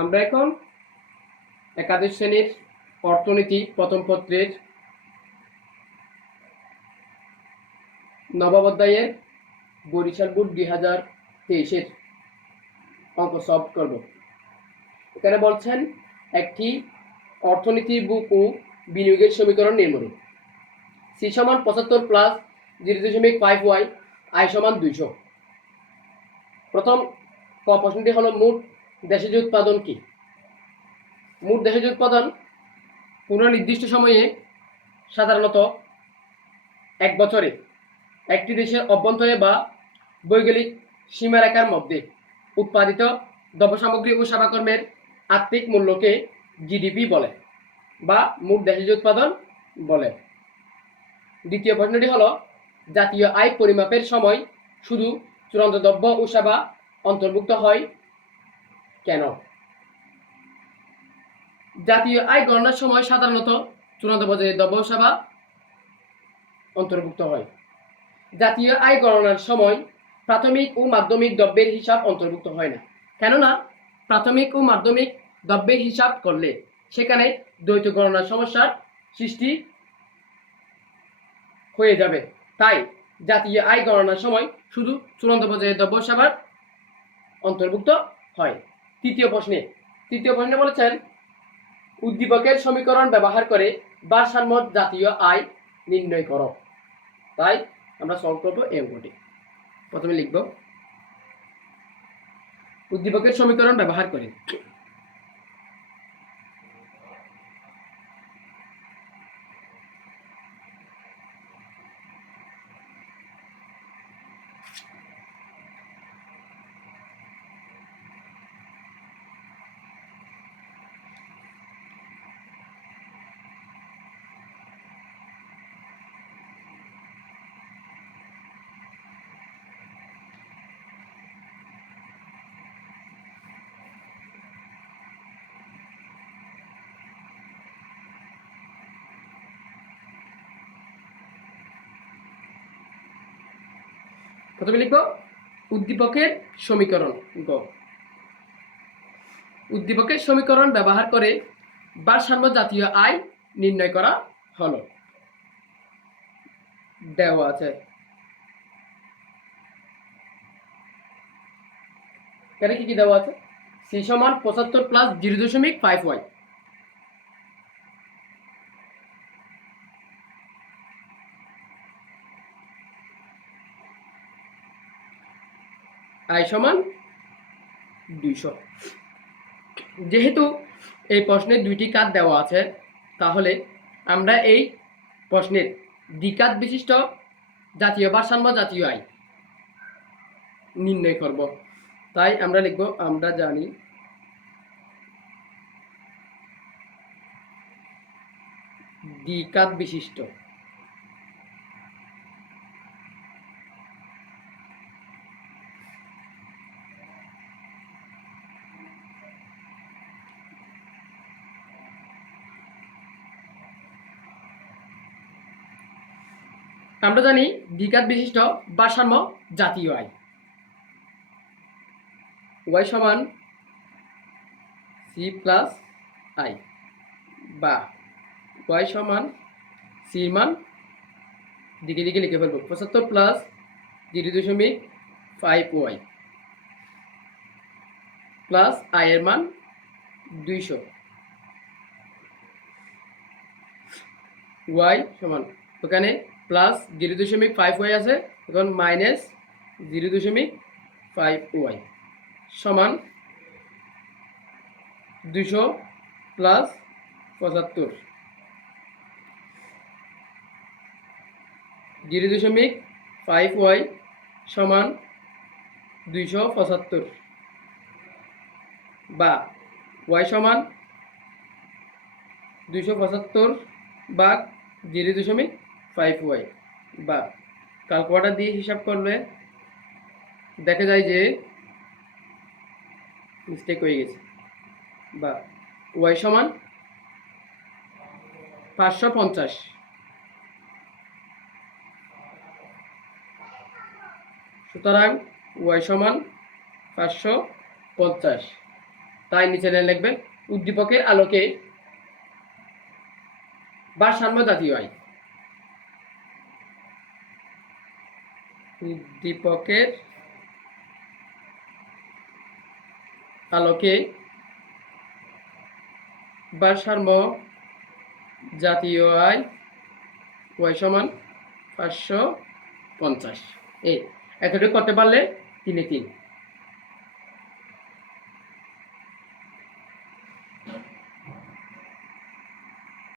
আমরা এখন একাদশ শ্রেণীর অর্থনীতি প্রথম পত্রের নবম অধ্যায়ের বরিশাল বোর্ড 2023-এর অঙ্ক সলভ করব। এখানে বলছেন একটি অর্থনীতি বুক ও বিনিয়োগের সমীকরণ নির্ণয়। সি সমান 75 প্লাস 0.5y আই সমান 200। প্রথম প্রশ্নটি হলো মোট দেশজ উৎপাদন কি? মোট দেশজ উৎপাদন কোনো নির্দিষ্ট সময়ে সাধারণত এক বছরে একটি দেশের অভ্যন্তরে বা ভৌগোলিক সীমারেখার মধ্যে উৎপাদিত দ্রব্যসামগ্রী ও সেবাকর্মের আর্থিক মূল্যকে জিডিপি বলে বা মোট দেশজ উৎপাদন বলে। দ্বিতীয় প্রশ্নটি হলো জাতীয় আয় পরিমাপের সময় শুধু চূড়ান্ত দ্রব্য ও সেবা অন্তর্ভুক্ত হয় কেন? জাতীয় আয় গণনার সময় সাধারণত চূড়ান্ত পর্যায়ে দ্রব্য ও সেবা অন্তর্ভুক্ত হয়। জাতীয় আয় গণনার সময় প্রাথমিক ও মাধ্যমিক দ্রব্যের হিসাব অন্তর্ভুক্ত হয় না, কেননা প্রাথমিক ও মাধ্যমিক দ্রব্যের হিসাব করলে সেখানে দ্বৈত গণনার সমস্যার সৃষ্টি হয়ে যাবে। তাই জাতীয় আয় গণনার সময় শুধু চূড়ান্ত পর্যায়ে দ্রব্য সেবার অন্তর্ভুক্ত হয়। তৃতীয় প্রশ্নে বলেছেন উদ্দীপকের সমীকরণ ব্যবহার করে ভারসাম্য জাতীয় আয় নির্ণয় করো। তাই আমরা সলভ করবো এই অঙ্কটি। প্রথমে লিখব উদ্দীপকের সমীকরণ ব্যবহার করে। প্রথমে লিখব উদ্দীপকের সমীকরণ। উদ্দীপকের সমীকরণ ব্যবহার করে ভারসাম্য জাতীয় আয় নির্ণয় করা হলো। দেওয়া আছে এখানে কি দেওয়া আছে? সি সমান 75 প্লাস 0.5y আই সমান 200। যেহেতু এই প্রশ্নের দুইটি কাজ দেওয়া আছে, তাহলে আমরা এই প্রশ্নের দ্বিঘাত বিশিষ্ট জাতীয় ভারসাম্য জাতীয় আয় নির্ণয় করব। তাই আমরা লিখব আমরা জানি দ্বিঘাত বিশিষ্ট আমরা জানি দ্বিঘাত বিশিষ্ট ভারসাম্য জাতীয় আয় y সমান সি প্লাস আই বা y সমান সির মান দিকে দিকে লিখে ফেলবো 75 প্লাস 0.5y প্লাস আই এর মান 200 y সমান ওখানে প্লাস 0.5y আছে, এখন মাইনাস 0.5y সমান 200 প্লাস 75 0.5y সমান 275 বা y সমান 275 ভাগ 0.5y বা ক্যালকুলেটর দিয়ে হিসাব করলে দেখা যায় যে মিস্টেক হয়ে গেছে, বা y সমান 550। সুতরাং y সমান 550 তাই নিচে লিখবে উদ্দীপকের আলোকে ভারসাম্য জাতীয় আয়। উদ্দীপকের আলোকে ভারসাম্য জাতীয় আয় y সমান 550। এই এতটুকু করতে পারলে 3-3।